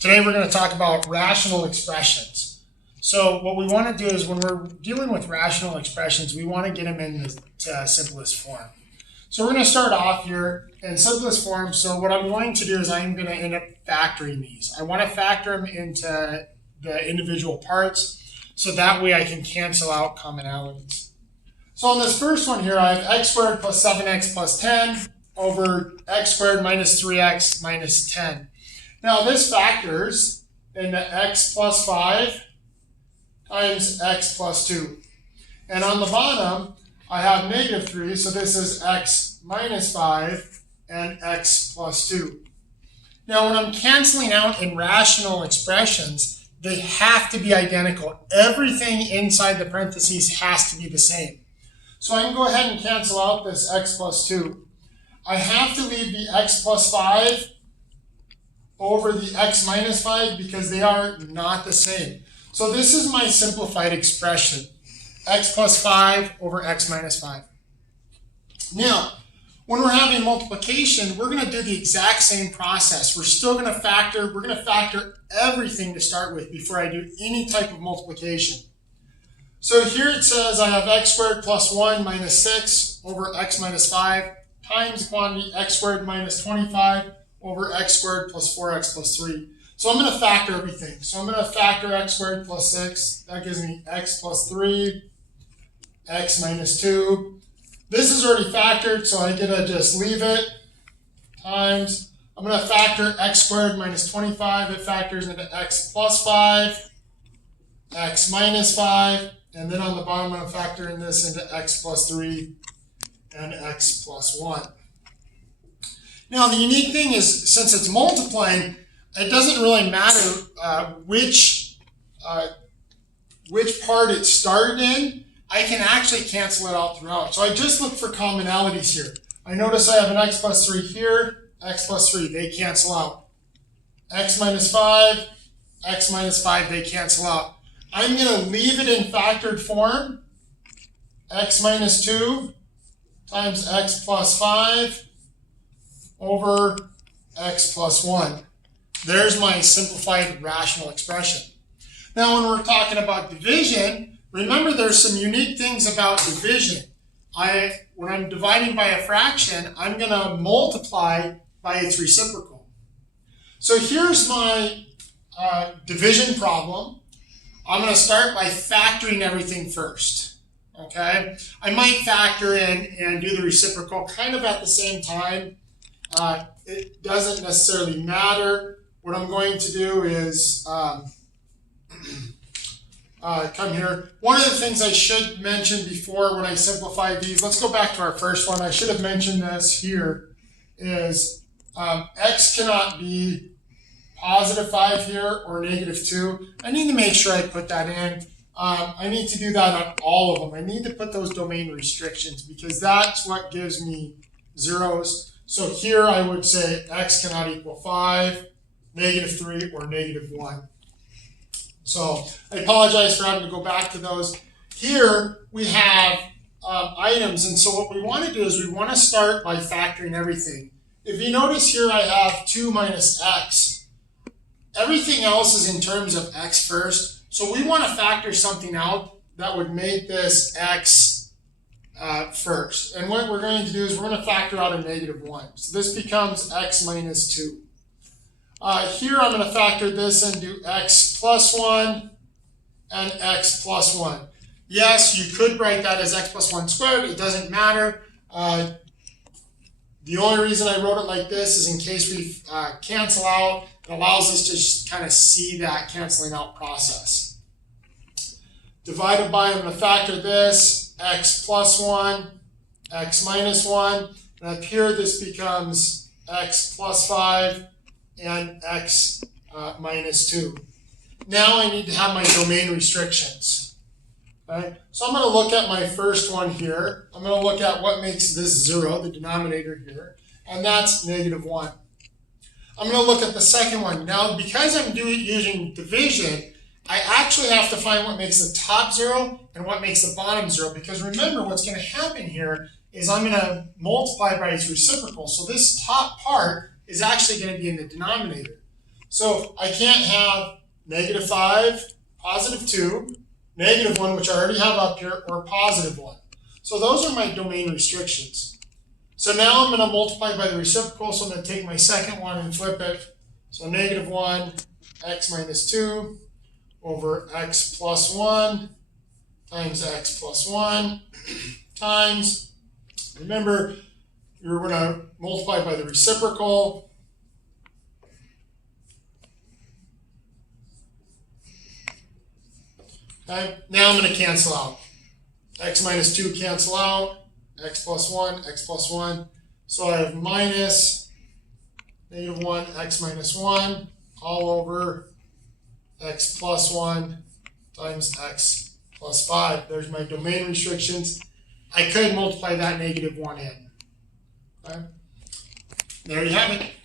Today we're going to talk about rational expressions. So what we want to do is when we're dealing with rational expressions, we want to get them in the simplest form. So we're going to start off here in simplest form. So what I'm going to do is I'm going to end up factoring these. I want to factor them into the individual parts so that way I can cancel out commonalities. So on this first one here, I have x squared plus 7x plus 10 over x squared minus 3x minus 10. Now this factors into x plus 5 times x plus 2. And on the bottom, I have negative 3, so this is x minus 5 and x plus 2. Now when I'm canceling out in rational expressions, they have to be identical. Everything inside the parentheses has to be the same. So I can go ahead and cancel out this x plus 2. I have to leave the x plus 5 over the x minus 5 because they are not the same. So this is my simplified expression, x plus 5 over x minus 5. Now, when we're having multiplication, we're going to do the exact same process. We're still going to factor, everything to start with before I do any type of multiplication. So here it says I have x squared plus 1 minus 6 over x minus 5 times the quantity x squared minus 25 over x squared plus 4x plus 3. So I'm going to factor everything. So I'm going to factor x squared plus 6. That gives me x plus 3, x minus 2. This is already factored, so I get to just leave it. Times, I'm going to factor x squared minus 25. It factors into x plus 5, x minus 5. And then on the bottom, I'm going to factor in this into x plus 3 and x plus 1. Now, the unique thing is, since it's multiplying, it doesn't really matter which part it started in. I can actually cancel it out throughout. So I just look for commonalities here. I notice I have an x plus 3 here, x plus 3, they cancel out. X minus 5, x minus 5, they cancel out. I'm going to leave it in factored form, x minus 2 times x plus 5 over x plus 1. There's my simplified rational expression. Now when we're talking about division, remember there's some unique things about division. When I'm dividing by a fraction, I'm going to multiply by its reciprocal. So here's my division problem. I'm going to start by factoring everything first. Okay? I might factor in and do the reciprocal kind of at the same time. It doesn't necessarily matter. What I'm going to do is come here. One of the things I should mention before when I simplify these, let's go back to our first one. I should have mentioned this here, is x cannot be positive 5 here or negative 2. I need to make sure I put that in. I need to do that on all of them. I need to put those domain restrictions because that's what gives me zeros. So here I would say x cannot equal 5, negative 3, or negative 1. So I apologize for having to go back to those. Here we have items, and so what we want to do is we want to start by factoring everything. If you notice here I have 2 minus x. Everything else is in terms of x first. So we want to factor something out that would make this x first. And what we're going to do is we're going to factor out a negative 1. So this becomes x minus 2. Here I'm going to factor this into x plus 1 and x plus 1. Yes, you could write that as x plus 1 squared. It doesn't matter. The only reason I wrote it like this is in case we cancel out. It allows us to just kind of see that canceling out process. Divided by, I'm going to factor this, x plus 1, x minus 1. And up here, this becomes x plus 5 and x minus 2. Now I need to have my domain restrictions. Okay? So I'm going to look at my first one here. I'm going to look at what makes this 0, the denominator here, and that's negative 1. I'm going to look at the second one. Now, because I'm using division, I actually have to find what makes the top 0 and what makes the bottom 0, because remember what's going to happen here is I'm going to multiply by its reciprocal. So this top part is actually going to be in the denominator. So I can't have -5, +2, -1, which I already have up here, or +1. So those are my domain restrictions. So now I'm going to multiply by the reciprocal, so I'm going to take my second one and flip it. So -1, x minus 2, over x plus 1, times x plus 1, times, remember, you're going to multiply by the reciprocal. Okay, now I'm going to cancel out. X minus 2 cancel out, x plus 1, x plus 1. So I have minus -1, x minus 1, all over x plus 1 times x plus 5. There's my domain restrictions. I could multiply that -1 in. Okay? There you have it.